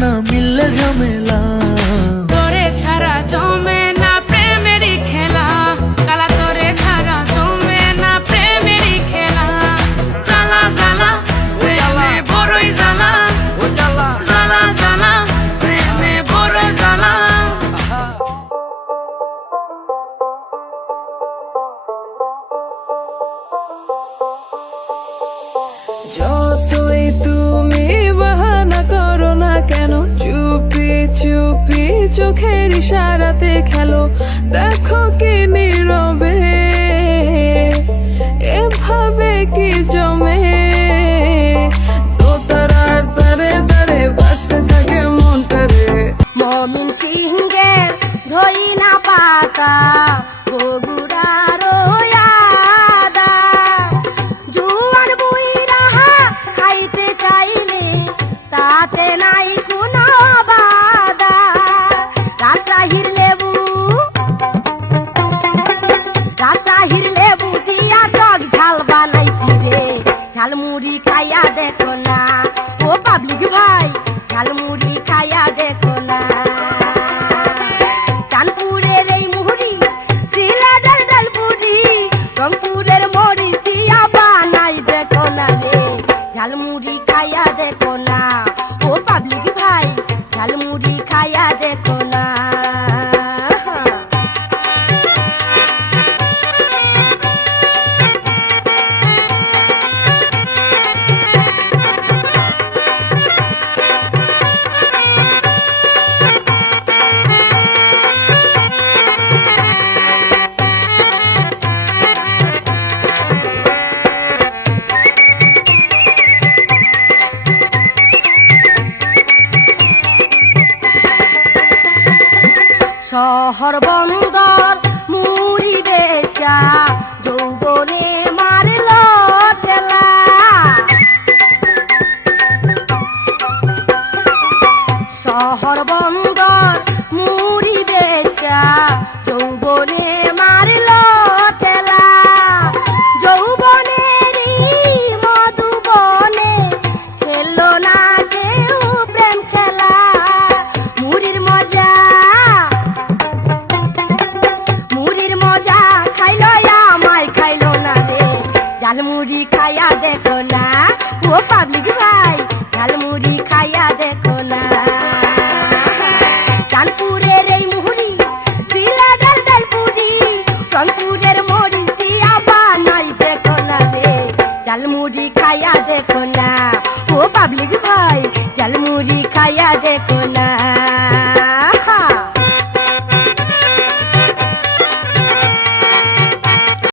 না মিললে ঝামেলা। তোরে ছাড়া জমে না প্রেমেরই খেলা, কালা তোরে ছাড়া জমে না প্রেমেরই খেলা। জ্বালা জ্বালা প্রেমে বড়ই জ্বালা, জ্বালা জ্বালা প্রেমে বড় জ্বালা। যতই তুমি বাহানা করো না কেন, চুপি চুপি চোখের ইশারাতে খেলো। দেখো কি নীরবে এভাবে কি জমে, দোতারার তারে তারে বাজতে থাকে মনটারে। মমিন সিংহের ধই না পাতা, বগুড়ার আদা, জুয়ান বুইরা খাইতে চাইলে তাতে নাই কোনো বাধা। রাজশাহীর লেবু, রাজশাহীর লেবু দিয়া টক ঝাল বানাইছি রে, ঝালমুড়ি খাইয়া দেখো না ও পাবলিক ভাই, ঝালমুড়ি খাইয়া দেখো না। চাঁদপুরের এই মুহুরি, সিলেটের ডালপুরি, রংপুরের মরি দিয়া বানাই দেখো না রে, ঝালমুড়ি খাইয়া দেখো না ও পাবলিক ভাই, ঝালমুড়ি খাইয়া দেখো না। শহর বন্দর মুড়ি বেচা, যৌবনে মারল ঠেলা। শহর বন্দর মুড়ি বেচা, যৌবনে মারল ঠেলা। যৌবনেরই মধুবনে খেলো না কেউ প্রেম খেলা। মুড়ির মজা, মুড়ির মজা খাইলো আমায় খাইলো না রে, ঝালমুড়ি খাইয়া দেখো না ও পাবলিক ভাই, ঝালমুড়ি খাইয়া দেখো না। চাঁদপুরের এই মুহুরি, সিলেটের ডালপুরি, রংপুরের মরি দিয়া বানাই দেখো না রে, ঝালমুড়ি খাইয়া দেখো না।